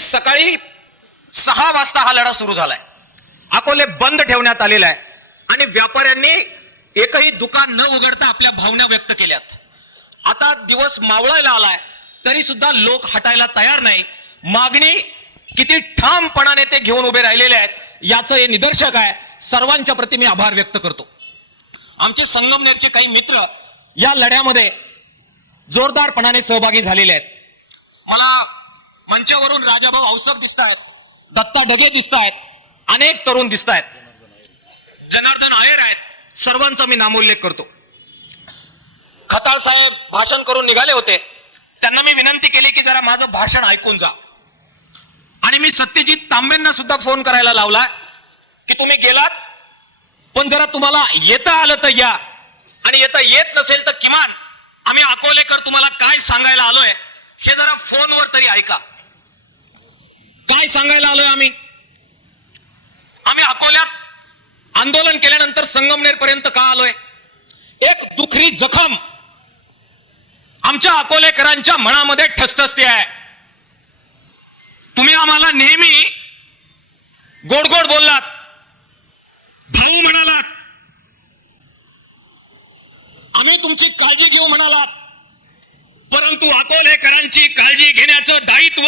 सकाळी 6 वाजता हा लढा सुरू झालाय. अकोले बंद ठेवण्यात आलेला आहे आणि व्यापाऱ्यांनी एकही दुकान न उघडता आपल्या भावना व्यक्त केल्यात. आता दिवस मावळायला आलाय तरी सुद्धा लोक हटायला तयार नाही. मागणी किती ठामपणाने ते घेऊन उभे राहिलेले आहेत याचं हे निदर्शक आहे. सर्वांच्या प्रती मी आभार व्यक्त करतो. आमचे संगमनेरचे काही मित्र या लढ्यामध्ये जोरदारपणाने सहभागी झालेले आहेत. मला मंचावरून राजाभाऊ औसक दिसत आहेत, दत्ता डगे दिसत आहेत, अनेक तरुण दिसत आहेत, जनार्दन आयर आहेत. सर्वांचा मी नामोल्लेख करतो. खताळ साहेब भाषण करून निघाले होते. त्यांना मी विनंती केली की जरा माझं भाषण ऐकून जा. आणि मी सत्यजित तांबेंना सुद्धा फोन करायला लावला की तुम्ही गेलात पण जरा तुम्हाला येता आलं तर या, आणि येता येत नसेल तर किमान आम्ही अकोलेकर तुम्हाला काय सांगायला आलोय हे जरा फोनवर तरी ऐका. काय सांगायला आलोय आम्ही अकोल्यात आंदोलन केल्यानंतर संगमनेर पर्यंत का आलोय? एक दुखरी जखम आमच्या अकोलेकरांच्या मनामध्ये ठसठसते आहे. तुम्ही आम्हाला नेहमी गोड गोड बोललात, भाऊ म्हणालात, आम्ही तुमची काळजी घेऊ म्हणालात, परंतु अकोलेकरांची काळजी घेण्याचं दायित्व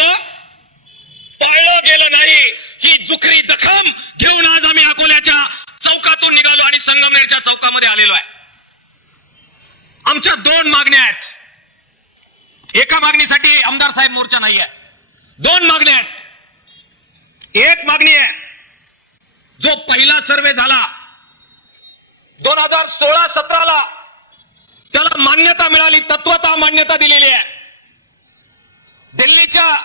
पाळलं गेलं नाही. ही जुखरी जखम घेऊन आज आम्ही अकोल्याच्या चौकातून निघालो आणि संगमनेरच्या चौकामध्ये आलेलो आहे. आमच्या 2 मागण्या आहेत. एका मागणीसाठी आमदार साहेब मोर्चा नाही आहे, 2 मागण्या आहेत. एक मागणी आहे, जो पहिला सर्वे झाला 2016-17ला त्याला मान्यता मिळाली, तत्वतः मान्यता दिलेली आहे. दिल्लीच्या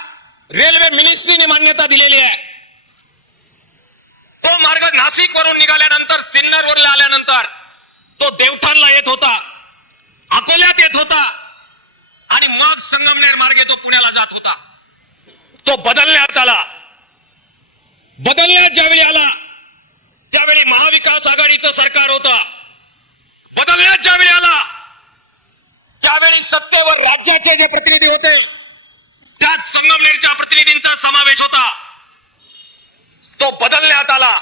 रेल्वे मिनिस्ट्रीने मान्यता दिलेली आहे. तो मार्ग नाशिक वरून निघाल्यानंतर सिन्नरवर आल्यानंतर तो देवठाणला येत होता, अकोल्यात येत होता आणि मग संगमनेर मार्गे तो पुण्याला जात होता. तो बदलण्यात आला. बदलण्यात ज्यावेळी आला त्यावेळी महाविकास आघाडीचं सरकार होतं. बदलण्यात ज्यावेळी आला त्यावेळी सत्तेवर राज्याचे जे प्रतिनिधी होते त्यात संगमनेरच्या प्रतिनिधींचा समावेश होता. तो बदलण्यात आला.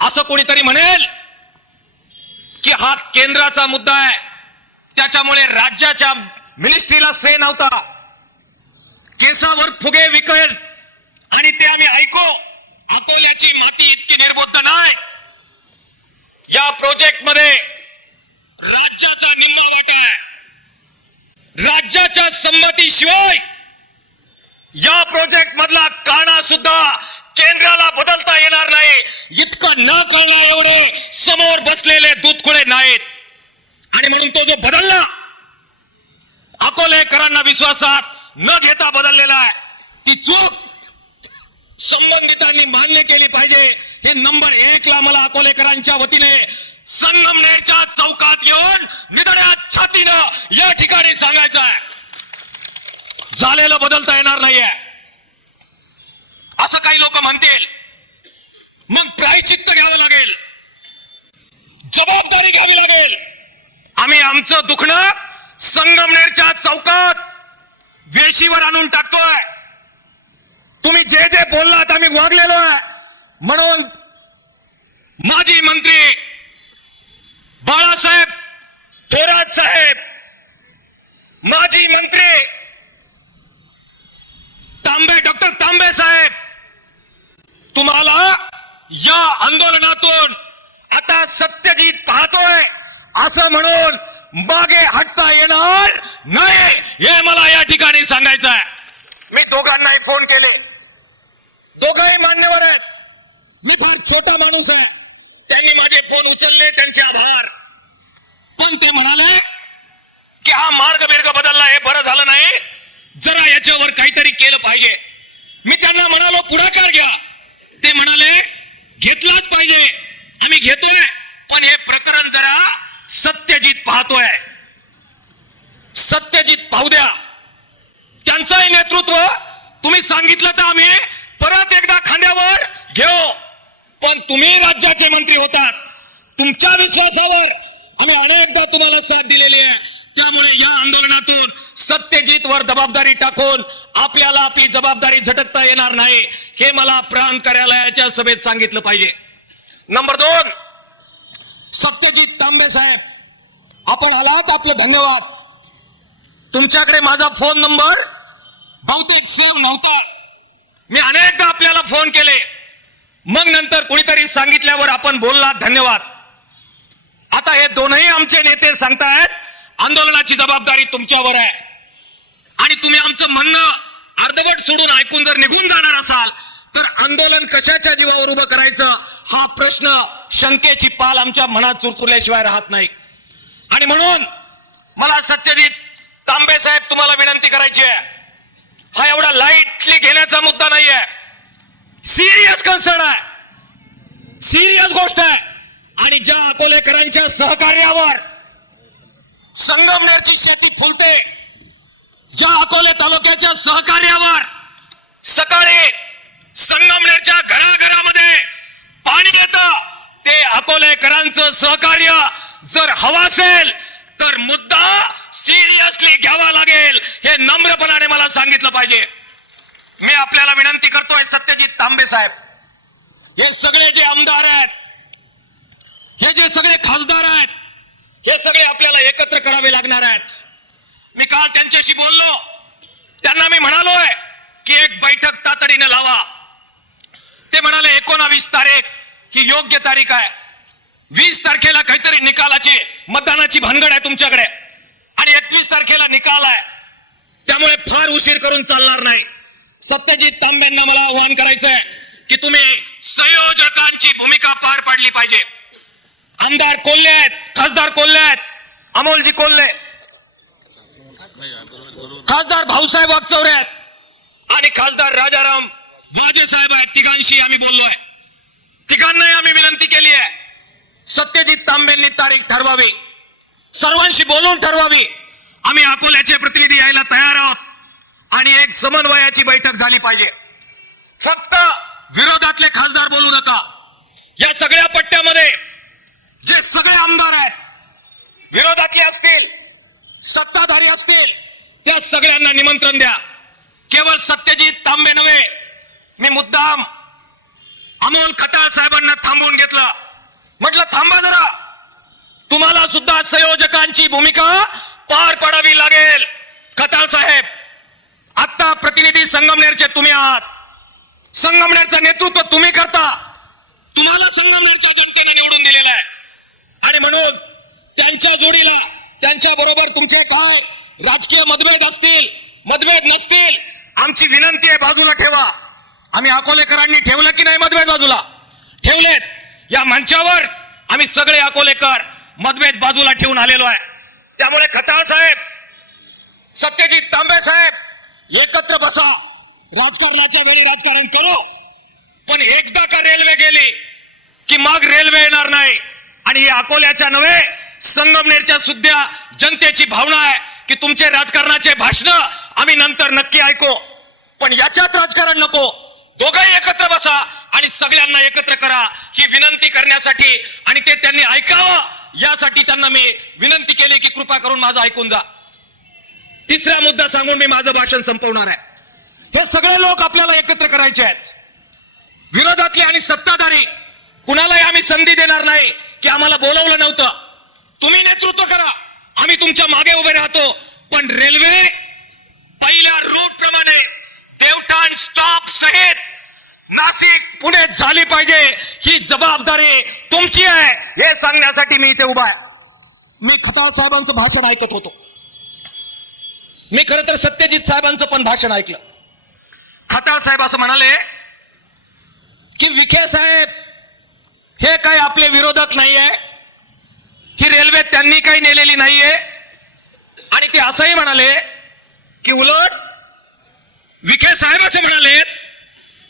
असं कोणीतरी म्हणेल की हा केंद्राचा मुद्दा आहे त्याच्यामुळे राज्याच्या मिनिस्ट्रीला से नव्हता, केसावर फुगे विकेल आणि ते आम्ही ऐकू. अकोल्याची माती इतकी निर्बुद्ध नाही. या प्रोजेक्ट मध्ये राज्याचा निम्मा वाटा आहे. राज्याच्या संमतीशिवाय या प्रोजेक्ट मधला काना सुद्धा केंद्राला बदलता येणार नाही. इतकं न कळणार एवढे समोर बसलेले दूधखुळे नाहीत. आणि म्हणून तो जो बदलला अकोलेकरांना विश्वासात न घेता बदललेला आहे, ती चूक संबंधितांनी मान्य केली पाहिजे. हे नंबर 1 ला मला अकोलेकरांच्या वतीने संगमनेरच्या चौकात येऊन निधड्या छातीनं या ठिकाणी सांगायचं आहे. झालेलं बदलता येणार नाहीये असं काही लोक म्हणतील, मग प्रायश्चित्त घ्यावं लागेल, जबाबदारी घ्यावी लागेल. आम्ही आमचं दुखणं संगमनेरच्या चौकात वेशीवर आणून टाकतोय. तुम्ही जे जे बोललात आम्ही वागलेलो आहे. म्हणून माजी मंत्री बाळासाहेब थोरात साहेब, माजी मंत्री डॉक्टर तांबे साहेब, तुम्हाला या आंदोलनातून आता सत्यजित पाहतोय असं म्हणून मागे हटता येणार नाही हे मला या ठिकाणी सांगायचं आहे. मी दोघांनाही फोन केले, दोघंही मान्यवर आहेत. मी फार छोटा माणूस आहे, त्यांनी माझे फोन उचलले, त्यांचे आभार. पण ते म्हणाले की हा मार्ग बदलला, हे बरं झालं नाही, जरा याच्यावर काहीतरी केलं पाहिजे. मी त्यांना म्हणालो पुढाकार घ्या. ते म्हणाले घेतलाच पाहिजे, आम्ही घेतोय, पण हे प्रकरण जरा सत्यजित पाहतोय. सत्यजित पाहू द्या. त्यांचंही नेतृत्व तुम्ही सांगितलं तर आम्ही परत एकदा खांद्यावर घेऊ. पण तुम्ही राज्याचे मंत्री होतात, तुमच्या विश्वासावर आम्ही अनेकदा तुम्हाला साथ दिलेली आहे. त्यामुळे या आंदोलनातून सत्यजितवर जबाबदारी टाकून आपल्याला आपली जबाबदारी झटकता येणार नाही, हे मला प्रांत कार्यालयाच्या सभेत सांगितलं पाहिजे. नंबर 2, सत्यजित तांबे साहेब, आपण आलात, आपलं धन्यवाद. तुमच्याकडे माझा फोन नंबर बहुतेक सेव्ह नव्हता. मी अनेकदा आपल्याला फोन केले, मग नंतर कोणीतरी सांगितल्यावर आपण बोललात, धन्यवाद. आता हे दोनही आमचे नेते सांगतायत आंदोलनाची जबाबदारी तुमच्यावर आहे, आणि तुम्ही आमचं म्हणणं अर्धवट सोडून ऐकून जर निघून जाणार असाल तर आंदोलन कशाच्या जीवावर उभं करायचं हा प्रश्न, शंकेची पाल आमच्या मनात चुरचुरल्याशिवाय राहत नाही. आणि म्हणून मला सत्यजित तांबे साहेब तुम्हाला विनंती करायची आहे, हा एवढा लाईटली घेण्याचा मुद्दा नाहीये, सिरियस कन्सर्न आहे, सिरियस गोष्ट आहे. आणि ज्या अकोलेकरांच्या सहकार्यावर संगमनेरची शेती फुलते, ज्या अकोले तालुक्याच्या सहकार्यावर सकाळी संगमनेरच्या घराघरामध्ये पाणी येतं, ते अकोलेकरांचं सहकार्य जर हवं असेल तर मुद्दा सिरियसली घ्यावा लागेल, हे नम्रपणाने मला सांगितलं पाहिजे. मी आपल्याला विनंती करतोय, सत्यजित तांबे साहेब, हे सगळे जे आमदार आहेत, हे जे सगळे खासदार आहेत, हे सगळे आपल्याला एकत्र करावे लागणार आहेत. मी काल त्यांच्याशी बोललो, त्यांना मी म्हणालोय की एक बैठक तातडीने लावा. ते म्हणाले 19 तारीख ही योग्य तारीख आहे, 20 तारखेला काहीतरी निकालाची मतदानाची भानगड आहे तुमच्याकडे, आणि 21 तारखेला निकाल आहे, त्यामुळे फार उशीर करून चालणार नाही. सत्यजित तांबेंना मला आवाहन करायचंय की तुम्ही संयोजकांची भूमिका पार पाडली पाहिजे. आमदार कोल्हे आहेत, खासदार कोल्हे आहेत, अमोलजी कोल्हे, खासदार भाऊसाहेब वागचौरे आहेत, आणि खासदार राजाराम वाजे साहेब आहेत. तिघांशी आम्ही बोललोय, तिघांनाही आम्ही विनंती केली आहे, सत्यजित तांबेंनी तारीख ठरवावी, सर्वांशी बोलून ठरवावी. आम्ही अकोल्याचे प्रतिनिधी यायला तयार आहोत, आणि एक समन्वयाची बैठक झाली पाहिजे. फक्त विरोधातले खासदार बोलू नका. या सगळ्या पट्ट्यामध्ये जे सगळे आमदार आहेत, विरोधातले असतील, सत्ताधारी असतील, त्या सगळ्यांना निमंत्रण द्या. केवळ सत्यजित तांबे नव्हे, मी मुद्दाम अमोल खताळ साहेबांना थांबवून घेतलं, म्हटलं थांबा जरा, तुम्हाला सुद्धा संयोजकांची भूमिका पार पाडावी लागेल. खताळ साहेब, आता प्रतिनिधी संगमनेरचे तुम्ही आहात, संगमनेरचं नेतृत्व तुम्ही करता, तुम्हाला संगमनेरच्या जनतेने निवडून दिलेलं आहे, आणि म्हणून त्यांच्या जोडीला, त्यांच्या बरोबर तुमचे काय राजकीय मतभेद असतील, मतभेद नसतील, आमची विनंती आहे बाजूला ठेवा. आम्ही अकोलेकरांनी ठेवलं की नाही मतभेद बाजूला ठेवलेत. या मंचावर आम्ही सगळे अकोलेकर मतभेद बाजूला ठेवून आलेलो आहे. त्यामुळे खताळ साहेब, सत्यजित तांबे साहेब, एकत्र बसा, राजकारणाच्या वेळी राजकारण करू, पण एकदा का रेल्वे गेली की मग रेल्वे येणार नाही. आणि हे अकोल्याच्या नव्हे, संगमनेरच्या सुद्धा जनतेची भावना आहे की तुमचे राजकारणाचे भाषण आम्ही नंतर नक्की ऐकू, पण याच्यात राजकारण नको. दोघंही एकत्र बसा आणि सगळ्यांना एकत्र करा, ही विनंती करण्यासाठी, आणि ते त्यांनी ऐकावं यासाठी त्यांना मी विनंती केली की कृपा करून माझं ऐकून जा. तिसरा मुद्दा सांगून मी माझं भाषण संपवणार आहे. हे सगळे लोक आपल्याला एकत्र करायचे आहेत, विरोधातले आणि सत्ताधारी, कुणालाही आम्ही संधी देणार नाही की आम्हाला बोलवलं नव्हतं, तुम्ही नेतृत्व करा, आम्ही तुमच्या मागे उभे राहतो, पण रेल्वे पहिल्या रूट प्रमाणे देवठाण स्टॉप सहित नाशिक पुणे झाली पाहिजे, ही जबाबदारी तुमची आहे, हे सांगण्यासाठी मी इथे उभा आहे. मी खताळ साहेबांचं भाषण ऐकत होतो, मी खरं तर सत्यजित साहेबांचं पण भाषण ऐकलं. खताळ साहेब असं म्हणाले की विखे साहेब हे काही आपले विरोधक नाहीये, ही रेल्वे त्यांनी काही नेलेली नाहीये, आणि ते असंही म्हणाले की उलट विखे साहेब असे म्हणाले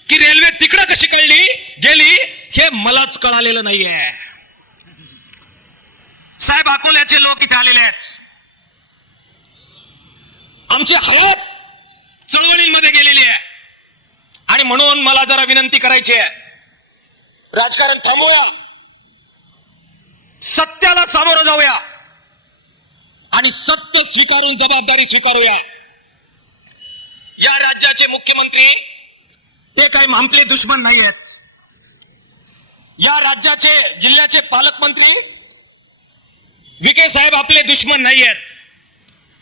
की रेल्वे तिकडे कशी गेली हे मलाच कळालेलं नाहीये. साहेब, अकोल्याचे लोक इथे आलेले आहेत, आमची हळद चळवळींमध्ये गेलेली आहे, आणि म्हणून मला जरा विनंती करायची आहे, राजकारण थांबवूया, सत्याला सामोरं जाऊया. आणि सत्य स्वीकारून जबाबदारी स्वीकारूया. या राज्याचे मुख्यमंत्री ते काही मांपले दुश्मन नाही आहेत. या राज्याचे जिल्ह्याचे पालकमंत्री विखे साहेब आपले दुश्मन नाही आहेत.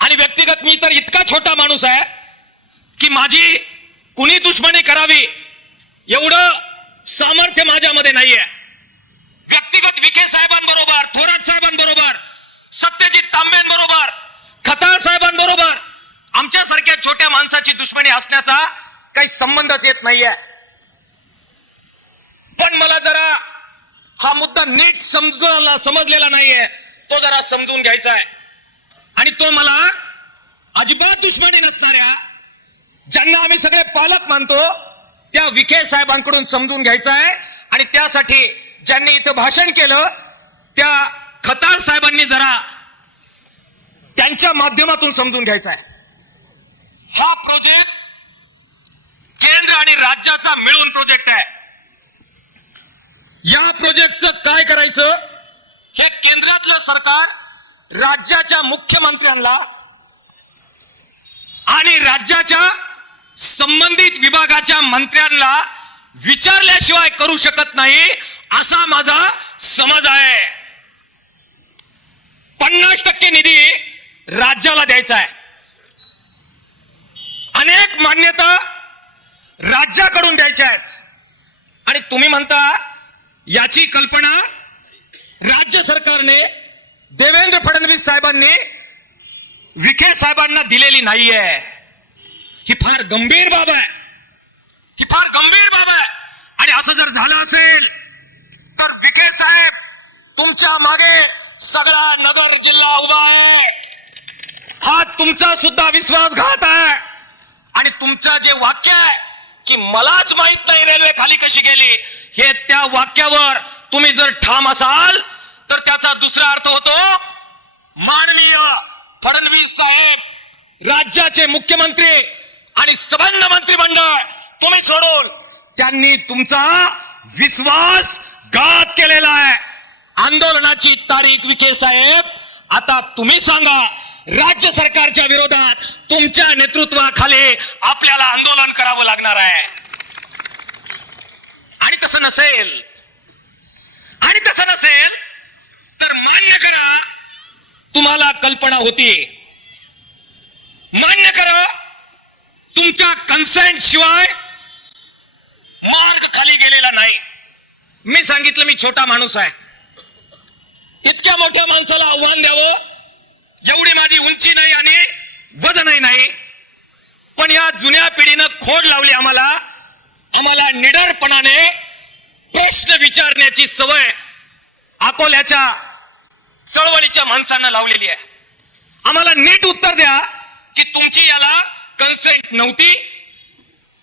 आणि व्यक्तिगत मी तर इतका छोटा माणूस आहे की माझी कुणी दुश्मनी करावी एवढं सामर्थ्य माझ्यामध्ये नाहीये. व्यक्तिगत विखे साहेबांबरोबर, थोरात साहेबांबरोबर, सत्यजित तांबेंबरोबर, खताळ साहेबांबरोबर आमच्यासारख्या छोट्या माणसाची दुश्मनी असण्याचा काही संबंधच येत नाहीये. पण मला जरा हा मुद्दा नीट समजलेला नाहीये, तो जरा समजून घ्यायचा आहे. आणि तो मला अजिबात दुश्मनी नसणाऱ्या, ज्यांना आम्ही सगळे पालक मानतो, त्या विखे साहेबांकडून समजून घ्यायचा आहे. आणि त्यासाठी ज्यांनी इथं भाषण केलं त्या खताळ साहेबांनी जरा त्यांच्या माध्यमातून समजून घ्यायचा आहे. हा प्रोजेक्ट केंद्र आणि राज्याचा मिळून प्रोजेक्ट आहे. या प्रोजेक्टचं काय करायचं हे केंद्रातलं सरकार राज्याच्या मुख्यमंत्र्यांना आणि राज्याच्या संबंधित विभागाच्या मंत्र्यांना विचारल्याशिवाय करू शकत नाही, असा माझा समज आहे. 50% निधी राज्याला द्यायचा आहे. अनेक मान्यता राज्याकडून द्यायच्या आहेत. आणि तुम्ही म्हणता याची कल्पना राज्य सरकारने, देवेंद्र फडणवीस साहेबांनी विखे साहेबांना दिलेली नाहीये. ही फार गंभीर बाब आहे. ही फार गंभीर बाब आहे. आणि असं जर झालं असेल तर विखे साहेब तुमच्या मागे सगळा नगर जिल्हा उभा आहे. हा तुमचा सुद्धा विश्वासघात आहे. आणि तुमचं जे वाक्य आहे की मलाच माहित नाही रेल्वे खाली कशी गेली, हे त्या वाक्यावर तुम्ही जर ठाम असाल तर त्याचा दुसरा अर्थ होतो माननीय फडणवीस साहेब राज्याचे मुख्यमंत्री आणि संबंध मंत्रिमंडळ तुम्ही सोडून त्यांनी तुमचा विश्वासघात केलेला आहे. आंदोलनाची तारीख विखे साहेब आता तुम्ही सांगा. राज्य सरकारच्या विरोधात तुमच्या नेतृत्वाखाली आपल्याला आंदोलन करावं लागणार आहे. आणि तसं नसेल तर मान्य करा तुम्हाला कल्पना होती, मान्य करा तुमच्या कन्सेंट शिवाय मार्ग खाली गेलेला नाही. मी सांगितलं मी छोटा माणूस आहे. इतक्या मोठ्या माणसाला आव्हान द्यावं एवढी माझी उंची नाही आणि वजनही नाही. पण या जुन्या पिढीनं खोड लावली आम्हाला निडरपणाने प्रश्न विचारण्याची सवय अकोल्याच्या चळवळीच्या माणसांना लावलेली आहे. आम्हाला नीट उत्तर द्या की तुमची याला कन्सेंट नव्हती.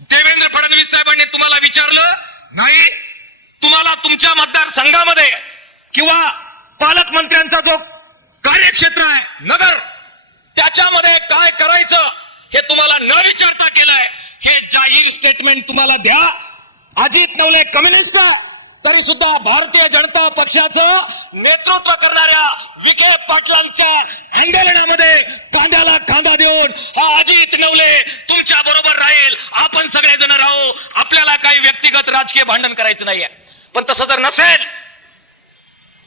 देवेंद्र फडणवीस साहेबांनी तुम्हाला विचारलं नाही. तुम्हाला तुमच्या मतदारसंघामध्ये किंवा पालकमंत्र्यांचा जो कार्यक्षेत्र आहे नगर, त्याच्यामध्ये काय करायचं हे तुम्हाला न विचारता केलंय. हे जाहीर स्टेटमेंट तुम्हाला द्या. अजित नवले कम्युनिस्ट तरी सुद्धा भारतीय जनता पक्षाचं नेतृत्व करणाऱ्या विखे पाटलांच्या आंदोलनामध्ये कांद्याला खांदा देऊन हा अजित नवले तुमच्या बरोबर राहील. आपण सगळेजण राहू. आपल्याला काही व्यक्तिगत राजकीय भांडण करायचं नाहीये. पण तसं जर नसेल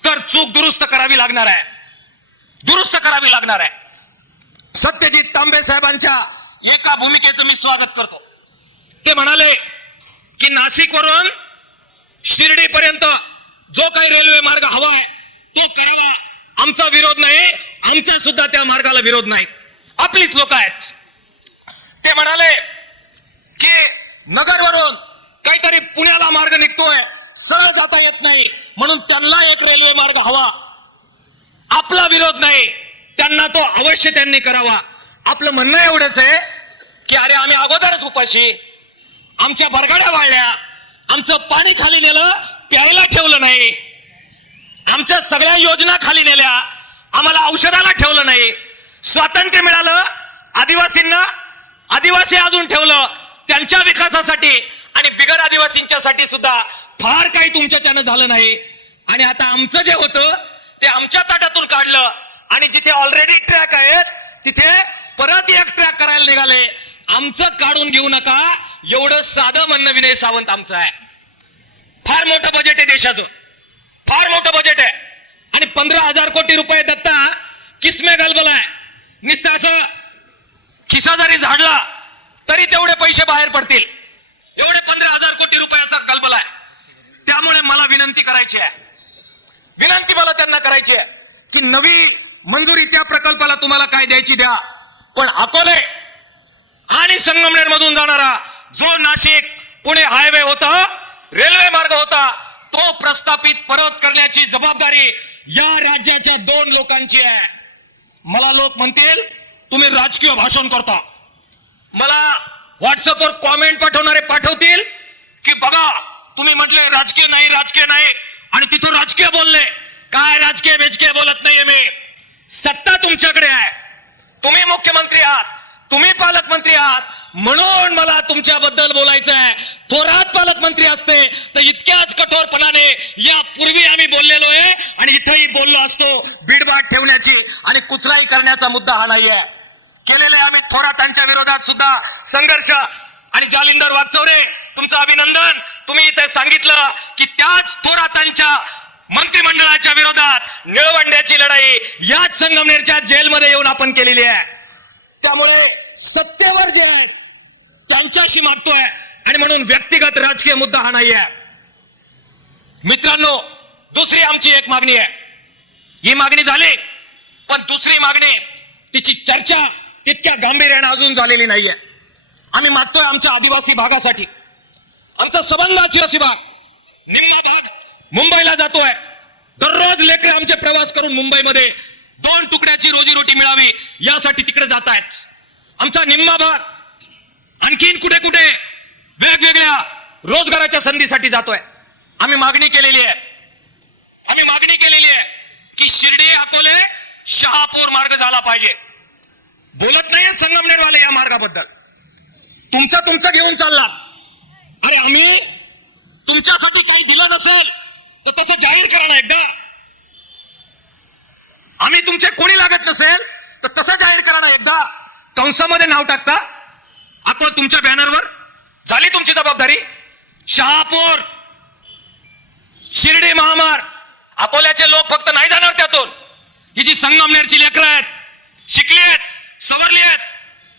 तर चूक दुरुस्त करावी लागणार आहे. सत्यजित तांबे साहेबांच्या एका भूमिकेचं मी स्वागत करतो. ते म्हणाले की नाशिकवरून शिर्डीपर्यंत जो काही रेल्वे मार्ग हवा आहे तो करावा. आमचा विरोध नाही, आमचा सुद्धा त्या मार्गाला विरोध नाही. आपलीच लोक आहेत. ते म्हणाले की नगरवरून काहीतरी पुण्याला मार्ग निघतोय, सरळ जाता येत नाही, म्हणून त्यांना एक रेल्वे मार्ग हवा. आपला विरोध नाही, त्यांना तो अवश्य त्यांनी करावा. आपलं म्हणणं एवढंच आहे की अरे आम्ही अगोदरच उपाशी, आमच्या बरगाड्या वाळल्या, आमचं पाणी खाली नेलं, प्यायला ठेवलं नाही, आमच्या सगळ्या योजना खाली नेल्या, आम्हाला औषधाला ठेवलं नाही. स्वातंत्र्य मिळालं, आदिवासींना आदिवासी अजून ठेवलं त्यांच्या विकासासाठी, आणि बिगर आदिवासींच्यासाठी सुद्धा फार काही तुमच्याच्यानं झालं नाही. आणि आता आमचं जे होतं ते आमच्या ताटातून काढलं आणि जिथे ऑलरेडी ट्रॅक आहेत तिथे परत एक ट्रॅक करायला निघाले. आमचं काढून घेऊ नका एवढं साधं म्हणणं विनय सावंत आमचं आहे. फार मोठं बजेट आहे देशाचं, फार मोठं बजेट आहे आणि 15,000 कोटी रुपये दत्ता किसमे गलबलाय. नुसतं असं खिसा जरी झाडला तरी तेवढे पैसे बाहेर पडतील. एवढे 15,000 कोटी रुपयाचा गलबला आहे. त्यामुळे मला विनंती करायची आहे, विनंती मला त्यांना करायची आहे की नवी मंजुरी त्या प्रकल्पाला तुम्हाला काय द्यायची द्या, पण अकोले आणि संगमनेर मधून जाणारा जो नाशिक पुणे हायवे होता, रेल्वे मार्ग होता, तो प्रस्थापित परत करण्याची जबाबदारी या राज्याच्या 2 लोकांची आहे. मला लोक म्हणतील तुम्ही राजकीय भाषण करता, मला व्हॉट्सअपवर कॉमेंट पाठवणारे पाठवतील की बघा तुम्ही म्हटले राजकीय नाही राजकीय नाही आणि तिथं राजकीय बोलले. काय राजकीय बेजकीय बोलत नाहीये मी. सत्ता तुमच्याकडे आहे, तुम्ही मुख्यमंत्री आहात, तुम्ही पालकमंत्री आहात, म्हणून मला तुमच्याबद्दल बोलायचं आहे. थोरात पालकमंत्री असते तर इतक्याच कठोरपणाने यापूर्वी आम्ही बोललेलो आहे आणि इथंही बोललो असतो. बीडबाट ठेवण्याची आणि कुचराई करण्याचा मुद्दा हा नाहीये. केलेले आम्ही थोरातांच्या विरोधात सुद्धा संघर्ष. आणि जालिंदर वागचौरे तुमचं अभिनंदन, तुम्ही इथे सांगितलं की त्याच थोरातांच्या मंत्रिमंडळाच्या विरोधात निळवंड्याची लढाई याच संगमनेरच्या जेलमध्ये येऊन आपण केलेली आहे. त्यामुळे सत्तेवर जे आहे त्यांच्याशी मागतोय आणि म्हणून व्यक्तिगत राजकीय मुद्दा हा नाही आहे. मित्रांनो, दुसरी आमची एक मागणी आहे. ही मागणी झाली, पण दुसरी मागणी तिची चर्चा तितक्या गांभीर्याने अजून झालेली नाहीये. आम्ही मागतोय आमच्या आदिवासी भागासाठी, आमचा संबंध आदिवासी भाग, निम्मा भाग मुंबईला जातोय. दररोज लेकरं आमचे प्रवास करून मुंबईमध्ये 2 तुकड्याची रोजीरोटी मिळावी यासाठी तिकडे जात आहेत. आमचा निम्मा भाग आणखीन कुठे कुठे वेगवेगळ्या रोजगाराच्या संधीसाठी जातोय. आम्ही मागणी केलेली आहे, आम्ही मागणी केलेली आहे की शिर्डी अकोले शहापूर मार्ग झाला पाहिजे. बोलत नाहीये संगमनेरवाले या मार्गाबद्दल, तुमचं घेऊन चालला. अरे आम्ही तुमच्यासाठी काही दिलं नसेल तर तसं जाहीर करा ना एकदा. आम्ही तुमचे कोणी लागत नसेल तर तसं जाहीर करा ना एकदा. कंसामध्ये नाव टाकता अकोल तुमच्या बॅनरवर. झाली तुमची जबाबदारी. शहापूर शिर्डी महामार्ग, अकोल्याचे लोक फक्त नाही जाणार त्यातून. ही जी संगमनेरची लेकरं आहेत, शिकली आहेत, सवरली आहेत,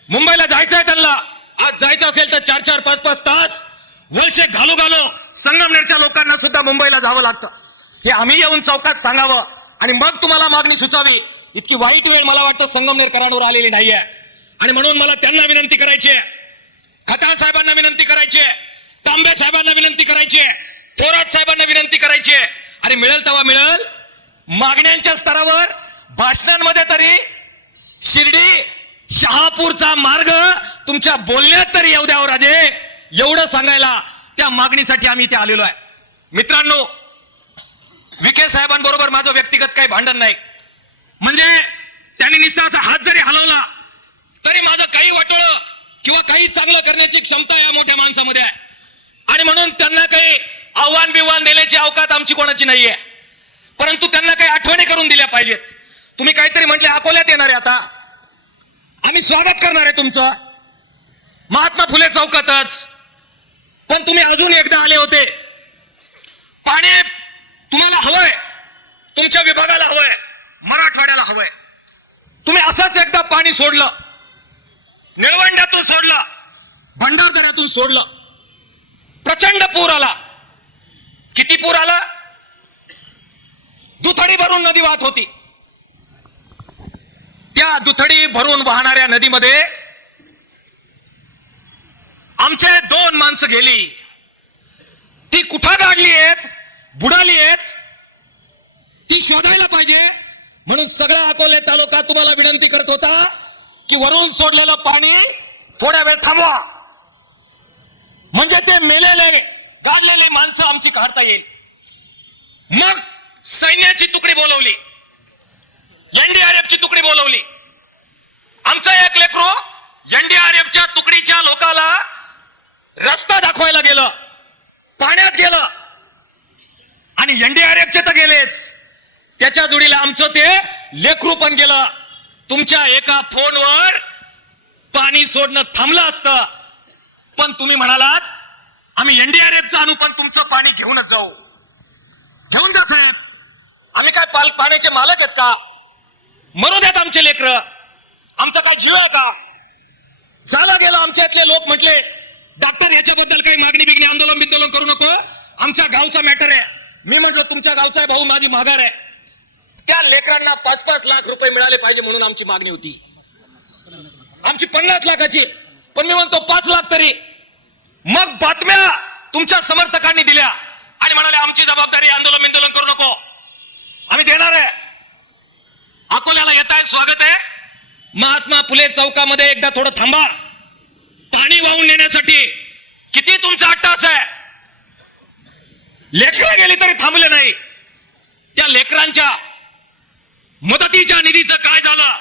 मुंबईला जायचं आहे त्यांना. आज जायचं असेल तर 4-4, 5-5 तास वर्षे घालू संगमनेरच्या लोकांना सुद्धा मुंबईला जावं लागतं. हे आम्ही येऊन चौकात सांगावं आणि मग तुम्हाला मागणी सुचावी. इतकी वाईट वेळ मला वाटतं संगमनेरकरांवर आलेली नाहीये. आणि म्हणून मला त्यांना विनंती करायची आहे, खताळ साहेबांना विनंती करायची आहे, तांबे साहेबांना विनंती करायची आहे, थोरात साहेबांना विनंती करायची आहे. आणि मिळेल तेव्हा मिळेल, मागण्यांच्या स्तरावर भाषणांमध्ये तरी शिर्डी शहापूरचा मार्ग तुमच्या बोलण्यात तरी येऊ द्यावं राजे, एवढं सांगायला त्या मागणीसाठी आम्ही इथे आलेलो आहे. मित्रांनो, विखे साहेबांबरोबर माझं व्यक्तिगत काही भांडण नाही. म्हणजे त्यांनी निस्ता हात जरी हलवला तरी माझं काही वाटोळं किंवा काही चांगलं करण्याची क्षमता या मोठ्या माणसामध्ये आहे. आणि म्हणून त्यांना काही आव्हान बिव्हान देण्याची अवकात आमची कोणाची नाहीये. परंतु त्यांना काही आठवणी करून दिल्या पाहिजेत. तुम्ही काहीतरी म्हटले अकोल्यात येणार आहे, आता आम्ही स्वागत करणार आहे तुमचं महात्मा फुले चौकातच. पण तुम्ही अजून एकदा आले होते. पाणी तुम्हाला हवंय, तुमच्या विभागाला हवंय, मराठवाड्याला हवंय. तुम्ही असंच एकदा पाणी सोडलं, निळवंड्यातून सोडलं, भंडारदऱ्यातून सोडलं, प्रचंड पूर आला. किती पूर आला? दुथडी भरून नदी वाहत होती. त्या दुथडी भरून वाहणाऱ्या नदीमध्ये आमचे 2 माणसं गेली. ती कुठं गाडली आहेत, बुडाली आहेत, ती शोधायला पाहिजे. म्हणून सगळा अकोले तालुका तुम्हाला विनंती करत होता की वरून सोडलेलं पाणी थोड्या वेळ थांबवा, म्हणजे ते मेलेले गाडलेले माणसं आमची काढता येईल. मग सैन्याची तुकडी बोलवली, एनडीआरएफची तुकडी बोलवली. आमचं एक लेकरो एनडीआरएफच्या तुकडीच्या लोकाला रस्ता दाखवायला गेलं, पाण्यात गेलं. आणि एनडीआरएफचे तर गेलेच, त्याच्या जोडीला आमचं ते लेकरू पण गेलं. तुमच्या एका फोनवर पाणी सोडणं थांबलं असतं, पण तुम्ही म्हणालात आम्ही एनडीआरएफचं आणू, पण तुमचं पाणी घेऊनच जाऊ. घेऊन जा साहेब, आम्ही काय पाण्याचे मालक आहेत का? मरू देत आमचे लेकर, आमचा काय जीव आहे का? झालं गेलं. आमच्यातले लोक म्हटले डॉक्टर याच्याबद्दल काही मागणी बिगणी आंदोलन बिंदोलन करू नको, आमच्या गावचा मॅटर आहे. मी म्हटलं तुमच्या गावचा आहे भाऊ, माझी माघार आहे. त्या लेकरांना 5-5 लाख रुपये मिळाले पाहिजे म्हणून आमची मागणी होती. आमची 50 लाखाची, पण मी म्हणतो 5 लाख तरी. मग बातम्या तुमच्या समर्थकांनी दिल्या आणि म्हणाले आमची जबाबदारी, आंदोलन बिंदोलन करू नको, आम्ही देणार आहे. अकोल्याला येत आहे, स्वागत आहे. महात्मा फुले चौकामध्ये एकदा थोडं थांबा, पाणी वाहून नेण्यासाठी. किती तुमचा अट्टास आहे? लेकरं गेली तरी थांबले नाही. त्या लेकरांच्या मदतीच्या निधीचं काय झालं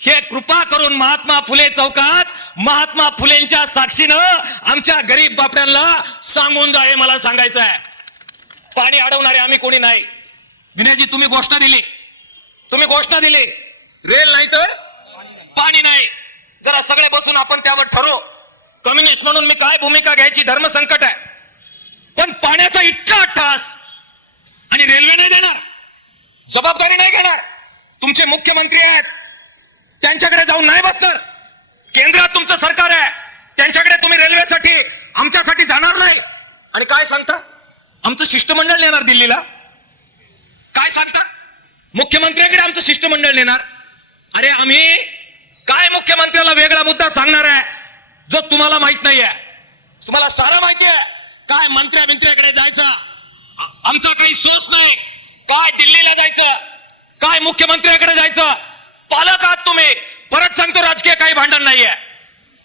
हे कृपा करून महात्मा फुले चौकात महात्मा फुलेंच्या साक्षीनं आमच्या गरीब बापड्यांना सांगून जा, हे मला सांगायचं आहे. पाणी अडवणारे आम्ही कोणी नाही. विनयजी तुम्ही घोषणा दिली, रेल नाही तर पाणी नाही. जरा सगळे बसून आपण त्यावर ठरवू. कम्युनिस्ट म्हणून मी काय भूमिका घ्यायची, धर्मसंकट आहे, पण पाण्याचा इतका अट्टास आणि रेल्वे नाही देणार, जबाबदारी नाही घेणार. तुमचे मुख्यमंत्री आहेत, त्यांच्याकडे जाऊन नाही बसणार. केंद्रात तुमचं सरकार आहे, त्यांच्याकडे तुम्ही रेल्वेसाठी आमच्यासाठी जाणार नाही. आणि काय सांगता, आमचं शिष्टमंडळ नेणार दिल्लीला. काय सांगता, मुख्यमंत्र्याकडे आमचं शिष्टमंडळ नेणार. अरे आम्ही काय मुख्यमंत्र्याला वेगळा मुद्दा सांगणार आहे जो तुम्हाला माहित नाहीये? तुम्हाला सारं माहिती आहे. काय मंत्र्याकडे जायचं, आमचा काही सोच नाही. काय दिल्लीला जायचं, काय मुख्यमंत्र्याकडे जायचं. पालक आहात तुम्ही. परत सांगतो, राजकीय काही भांडण नाहीये.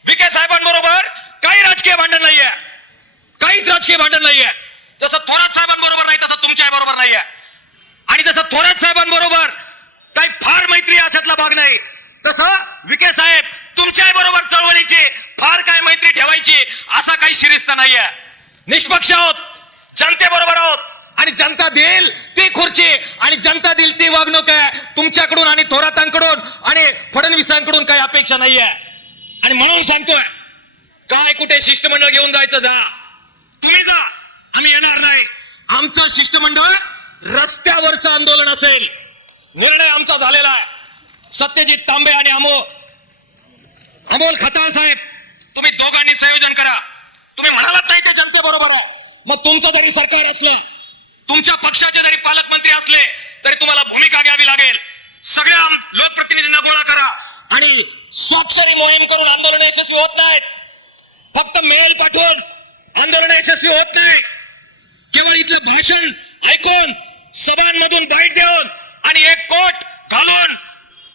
विखे साहेबांबरोबर काही राजकीय भांडण नाहीये, काहीच राजकीय भांडण नाहीये. जसं थोरात साहेबांबरोबर नाही तसं तुमच्या बरोबर नाहीये. आणि जसं थोरात साहेबांबरोबर काही फार मैत्री अशातला भाग नाही, तसं विखे साहेब तुमच्या बरोबर चळवळीची फार काय मैत्री ठेवायची असा काही शिरीस्त नाहीये. निष्पक्ष आहोत, जनतेबरोबर आहोत. आणि जनता देईल ती खुर्ची आणि जनता देईल ती वागणूक आहे. तुमच्याकडून आणि थोरातांकडून आणि फडणवीसांकडून काही अपेक्षा नाहीये. आणि म्हणून सांगतोय, काय कुठे शिष्टमंडळ घेऊन जायचं, जा तुम्ही जा, आम्ही येणार नाही. आमचं शिष्टमंडळ रस्त्यावरचं आंदोलन असेल. निर्णय आमचा झालेला आहे. सत्यजित तांबे आणि अमोल खताळ साहेब, तुम्ही दोघांनी संयोजन करा. तुम्ही म्हणालात नाही ते जनतेबरोबर आहे. मग तुमचं जरी सरकार असलं, तुमच्या पक्षाचे जरी पालकमंत्री असले, तरी तुम्हाला भूमिका घ्यावी लागेल. सगळ्या लोकप्रतिनिधींना गोळा करा आणि स्वाक्षरी मोहीम करून आंदोलन यशस्वी होत नाहीत. फक्त मेल पाठवून आंदोलन यशस्वी होत नाही. केवळ इथलं भाषण ऐकून, सभांमधून बाईट देऊन आणि 1 कोट घालून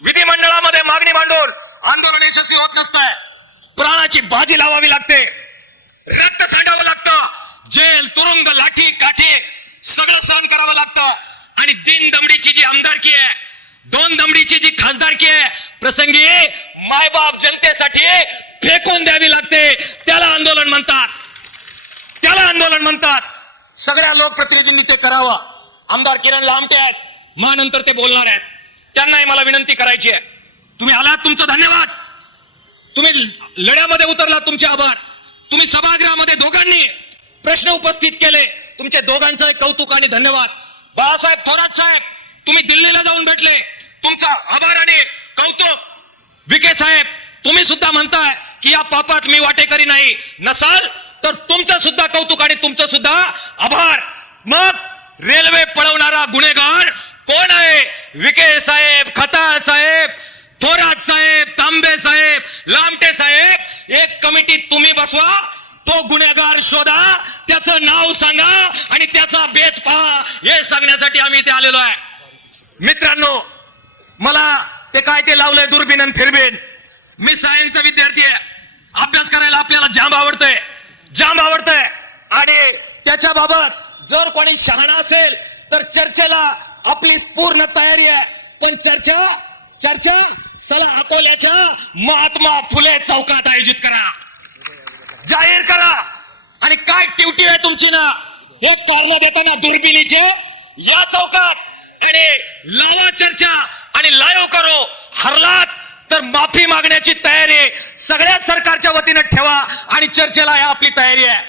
विधिमंडळामध्ये मागणी मांडून आंदोलन यशस्वी होत नसतंय. प्राणाची बाजी लावावी लागते, रक्त सांडावं लागतं, जेल, तुरुंग, लाठी काठी सगळं सहन करावं लागतं. आणि 3 दमडीची जी आमदारकी आहे, 2 दमडीची जी खासदारकी आहे, प्रसंगी मायबाप जनतेसाठी फेकून द्यावी लागते. त्याला आंदोलन म्हणतात. सगळ्या लोकप्रतिनिधींनी ते करावं. आमदार किरण लामटे आहेत, नंतर ते बोलणार आहेत. त्यांनाही मला विनंती करायची आहे, तुम्ही आलात, तुमचं धन्यवाद. तुम्ही लढ्यामध्ये उतरलात, तुमचे आभार. तुम्ही सभागृहामध्ये दोघांनी प्रश्न उपस्थित केले, तुमचे दोघांचं कौतुक आणि धन्यवाद. बाळासाहेब थोरात साहेब, तुम्ही दिल्लीला जाऊन भेटले, तुमचा आभार आणि कौतुक. विखे साहेब, तुम्ही सुद्धा म्हणताय की या पापात मी वाटेकरी नाही, नसाल तर तुमचं सुद्धा कौतुक आणि तुमचं सुद्धा आभार. मग रेल्वे पळवणारा गुन्हेगार कोण आहे? विखे साहेब, खताळ साहेब, थोरात साहेब, तांबे साहेब, लामटे साहेब. एक कमिटी तुम्ही बसवा, तो गुन्हेगार शोधा, त्याचं नाव सांगा आणि त्याचा बेत पहा. हे सांगण्यासाठी आम्ही इथे आलेलो आहे. मित्रांनो, मला ते काय ते लावलंय दुर्बीन आणि फिरबीन. मी सायन्सचा विद्यार्थी आहे. अभ्यास करायला आपल्याला जाम आवडतंय आणि त्याच्या बाबत जर कोणी शहाणा असेल तर चर्चेला आपली पूर्ण तयारी आहे. पण चर्चा चला अकोल्याच्या महात्मा फुले चौकात आयोजित करा, जाहीर करा. आणि काय टिवटिव आहे तुमची ना, हे कारण देताना दुर्बिणीचे या चौकात आणि लावा चर्चा आणि लाईव्ह करो. हरलात तर माफी मागण्याची तयारी सगळ्या सरकारच्या वतीनं ठेवा आणि चर्चेला या आपली तयारी आहे.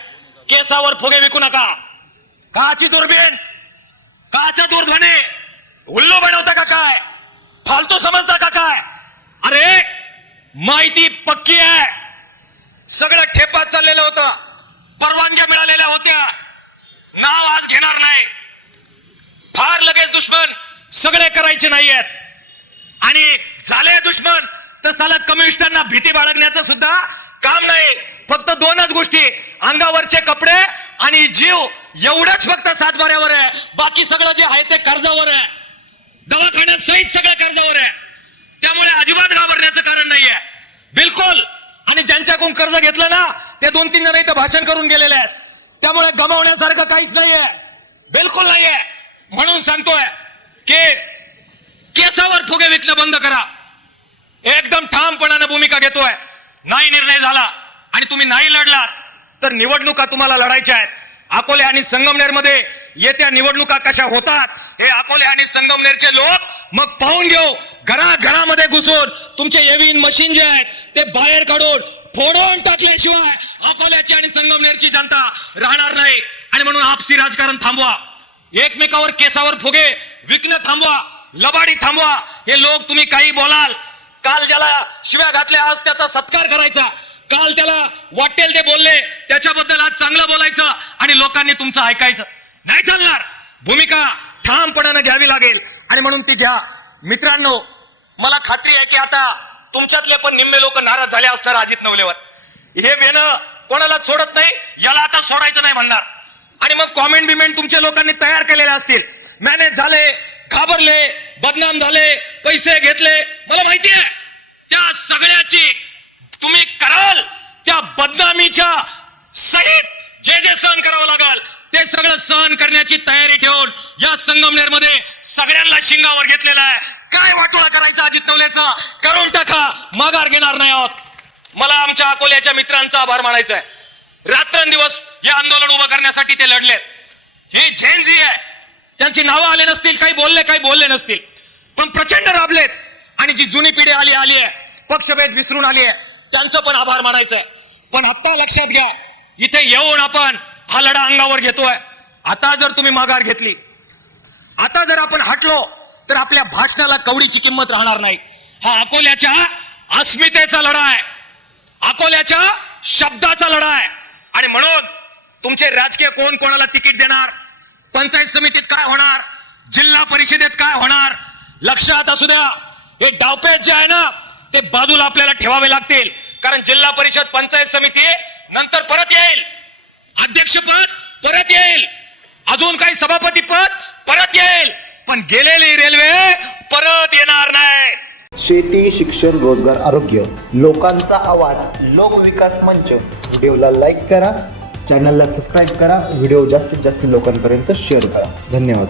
केसावर फुगे विकू नका. काची दुर्बीण, काचा दूरध्वनी, उल्लू बनवता का काय, फालतू समजता का काय? अरे माहिती पक्की आहे. सगळं ठेपात चाललेलं होतं, परवानग्या मिळालेल्या होत्या. नाव आज घेणार नाही. फार लगेच दुश्मन सगळे करायचे नाहीयेत. आणि झाले दुश्मन तर साला कम्युनिस्टांना भीती बाळगण्याचं सुद्धा काम नाही. फक्त दोनच गोष्टी, अंगावरचे कपडे आणि जीव, एवढंच फक्त सातबाऱ्यावर आहे. बाकी सगळं जे आहे ते कर्जावर आहे. दवाखान्यात सहित सगळं कर्जावर आहे. त्यामुळे अजिबात घाबरण्याचं कारण नाहीये, बिलकुल. आणि ज्यांच्याकडून कर्ज घेतलं ना ते 2-3 जण इथं भाषण करून गेलेले आहेत. त्यामुळे गमावण्यासारखं काहीच नाहीये, बिलकुल नाहीये. म्हणून सांगतोय की केसावर फुगे विकणं बंद करा. एकदम ठामपणानं भूमिका घेतोय. नाही निर्णय झाला आणि तुम्ही नाही लढलात तर निवडणुका तुम्हाला लढायच्या आहेत. अकोले आणि संगमनेरमध्ये येत्या निवडणुका कशा होतात हे अकोले आणि संगमनेरचे लोक मग पाहून घेऊ. घराघरामध्ये घुसून तुमचे एव्हिन मशीन जे आहेत ते बाहेर काढून फोडून टाकल्याशिवाय अकोल्याची आणि संगमनेरची जनता राहणार नाही. आणि म्हणून आपसी राजकारण थांबवा. एकमेकावर केसावर फुगे विकणं थांबवा. लबाडी थांबवा. हे लोक तुम्ही काही बोलाल, काल ज्याला शिव्या घातल्या आज त्याचा सत्कार करायचा, काल त्याला वाटेल ते बोलले त्याच्याबद्दल आज चांगलं बोलायचं आणि लोकांनी तुमचं ऐकायचं नाही. चालणार. भूमिका ठामपणानं घ्यावी लागेल आणि म्हणून ती घ्या. मित्रांनो, मला खात्री आहे की आता तुमच्यातले पण निम्मे लोक नाराज झाले असणार अजित नवलेवर. हे वेणं कोणाला सोडत नाही, याला आता सोडायचं नाही म्हणणार. आणि मग कॉमेंट बिमेंट तुमच्या लोकांनी तयार केलेले असतील. मॅनेज झाले, घाबरले, बदनाम झाले, पैसे घेतले. मला माहिती आहे त्या सगळ्याची तुम्ही कराल. त्या बदनामीच्या सहित जे जे सहन करावं लागल ते सगळं सहन करण्याची तयारी ठेवून या संगमनेरमध्ये सगळ्यांना शिंगावर घेतलेला आहे. काय वाटोळा करायचा अजित नवलेचा करून टाका, माघार घेणार नाही आहोत. मला आमच्या अकोल्याच्या मित्रांचा आभार मानायचा आहे. रात्रंदिवस हे आंदोलन उभं करण्यासाठी ते लढलेत. ही झेन जी आहे त्यांची नावं आले नसतील, काही बोलले नसतील, पण प्रचंड राबलेत. आणि जी जुनी पिढी आली आहे, पक्षभेद विसरून आली आहे, त्यांचं पण आभार मानायचं आहे. पण आता लक्षात घ्या, इथे येऊन आपण हा लढा अंगावर घेतोय. आता जर तुम्ही माघार घेतली, आता जर आपण हटलो तर आपल्या भाषणाला कवडीची किंमत राहणार नाही. हा अकोल्याच्या अस्मितेचा लढा आहे, अकोल्याच्या शब्दाचा लढा आहे. आणि म्हणून तुमचे राजकीय कोण कोणाला तिकीट देणार, पंचायत समितीत काय होणार, जिल्हा परिषदेत काय होणार, लक्षात असू द्या. हे डावपेच जे आहे ना ते बाजूला आपल्याला ठेवावे लागतील. कारण जिल्हा परिषद, पंचायत समिती नंतर परत येईल, अध्यक्षपद परत येईल, अजून काही सभापती पद परत येईल, पण गेलेली रेल्वे परत येणार नाही. शेती, शिक्षण, रोजगार, आरोग्य, लोकांचा आवाज, लोकविकास मंच. व्हिडिओला लाईक करा, चॅनलला सबस्क्राईब करा, व्हिडिओ जास्तीत जास्त लोकांपर्यंत शेअर करा. धन्यवाद.